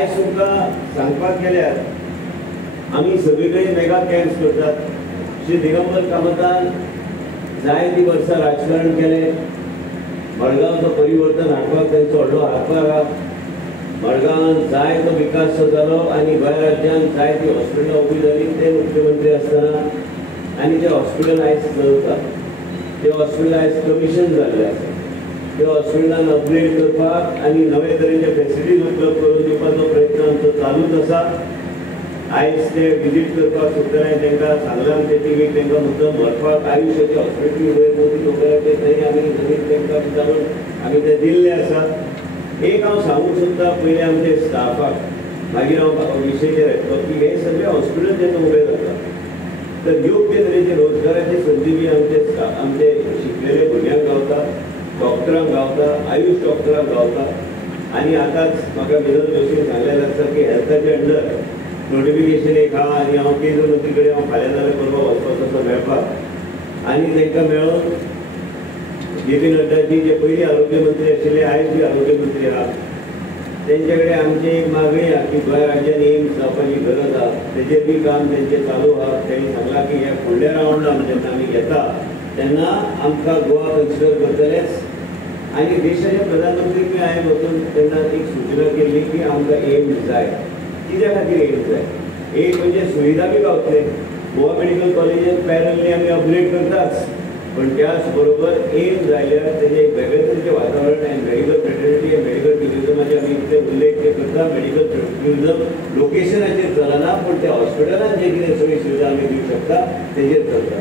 आयज तुमकां सांगपाक गेल्यार आमी सगळीकडे मेगा कॅम्प्स करतात. श्री दिगंबर कामतान जायतीं वर्सां राजकारण केलें. मडगांवचो परिवर्तन हाडपाक तांचो व्हडलो हातभार आहा. मडगांवांत जायतो विकास जालो आनी गोंय राज्यांत जायतीं हॉस्पिटलां उबी जालीं ते मुख्यमंत्री आसतना. आनी ते हॉस्पिटल आयज चलता. ते हॉस्पिटल आयज कमिशन जाल्ले आसा. त्या हॉस्पिटलान अपग्रेड करपाक आनी नवे तरेचे फेसिलिटीज उपलब्ध करून दिवपाचो प्रयत्न आमचो चालूच आसा. आयज ते विजीट करपाक सोदताले तांकां सांगलां ते टीव्हीक तांकां मुद्दम व्हरपाक आयुश्याचे हॉस्पिटल वयर मोदी दोतोराचे थंय आमी जमीन तांकां विचारून आमी ते दिल्ले आसा. एक हांव सांगूंक सोदतां पयलीं आमचे स्टाफाक मागीर हांव विशयाचेर येतलो की हे सगळे हॉस्पिटल जेन्ना उबे जाता तर योग्य तरेचे रोजगाराची संदी बी आमचे शिकलेले भुरग्यांक गावता, डॉक्टरांक गावता, आयुश डॉक्टरांक गावता. आनी आतांच म्हाका मिनल जोशीन सांगलेलें आसा की हेल्थाचे अंडर नोटिफिकेशन एक आहा आनी हांव केंद्र मंत्री कडेन हांव फाल्यां जाल्यार परवा वचपाचो आसा मेळपाक. आनी तांकां मेळोन जे.पी. नड्डाजी जे पयलीं आरोग्य मंत्री आशिल्ले आयज बी आरोग्य मंत्री आहा तेंचे कडेन आमची एक मागणी आहा की गोंय राज्यांत एम्स जावपाची गरज आहा. तेजेर बी काम तेंचें चालू आहा. तेणी सांगलां की ह्या फुडल्या रावंडान जेन्ना आमी घेता तेन्ना आमकां गोवा कन्सिडर करतलेच. आनी देशाच्या प्रधानमंत्रीक बी हांवें वचून तेन्ना एक सूचना केल्ली की आमकां एम्स जाय. कित्या खातीर एम्स जाय? एक म्हणजे सुविधा बी गावतले. गोवा मेडिकल कॉलेजांत पॅरलली आमी अपग्रेड करताच पण त्याच बरोबर एम्स जाल्यार तेजें एक वेगळे तरेचें वातावरण आनी मेडिकल फ्रेटर्निटी आनी मेडिकल ट्युरिजमाचे आमी इतले उल्लेख ते करता. मेडिकल ट्युरिजम लोकेशनाचेर चलना पूण त्या हॉस्पिटलांत जे कितें सगळी सुविधा आमी दिवंक शकता तेजेर चलता.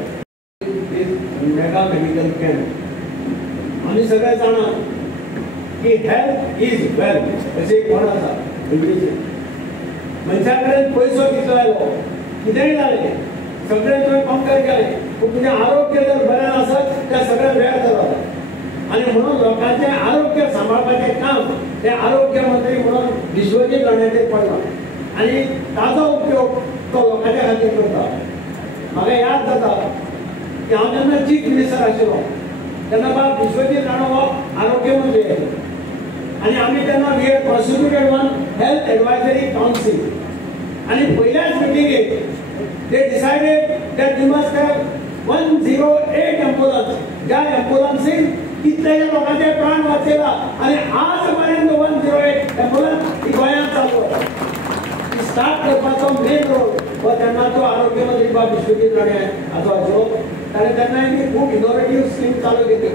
मेगा मेडिकल कॅम्प आमी सगळे जाणा की हेल्थ इज वेल्थ अशें एक म्हण आसा इंग्लिशींत. मनशा कडेन पयसो कितलो आयलो कितेंय जालें सगळें तुवें कंपेर केलें पूण तुजें आरोग्य जर बरें आसत तें सगळें व्यर्थ जाता. आनी म्हणून लोकांचें आरोग्य सांबाळपाचें काम ते आरोग्य मंत्री म्हणून विश्वजीत राणेचेर पडला आनी ताचो उपयोग तो लोकांच्या खातीर करता. म्हाका याद जाता की हांव जेन्ना चीफ मिनिस्टर आशिल्लो तेन्ना बाब विश्वजीत राणो हो आरोग्य मंत्री आशिल्लो आनी आमी तेन्ना we had constituted one health advisory council आनी पयल्याच मिटिंगेक they decided that we must have 108 ambulance. ज्या एम्बुलन्सीन कितलेशे लोकांचे प्राण वाचयला आनी आज पर्यंत 108 एम्बुलन्स ही गोंयांत चालू आसा. स्टार्ट करपाचो मेन रोल हो तेन्नाचो आरोग्य मंत्री बाब विश्वजीत राणे हाचो आशिल्लो. ताणें तेन्ना खूब इनोवेटीव स्कीम चालू केल्यो.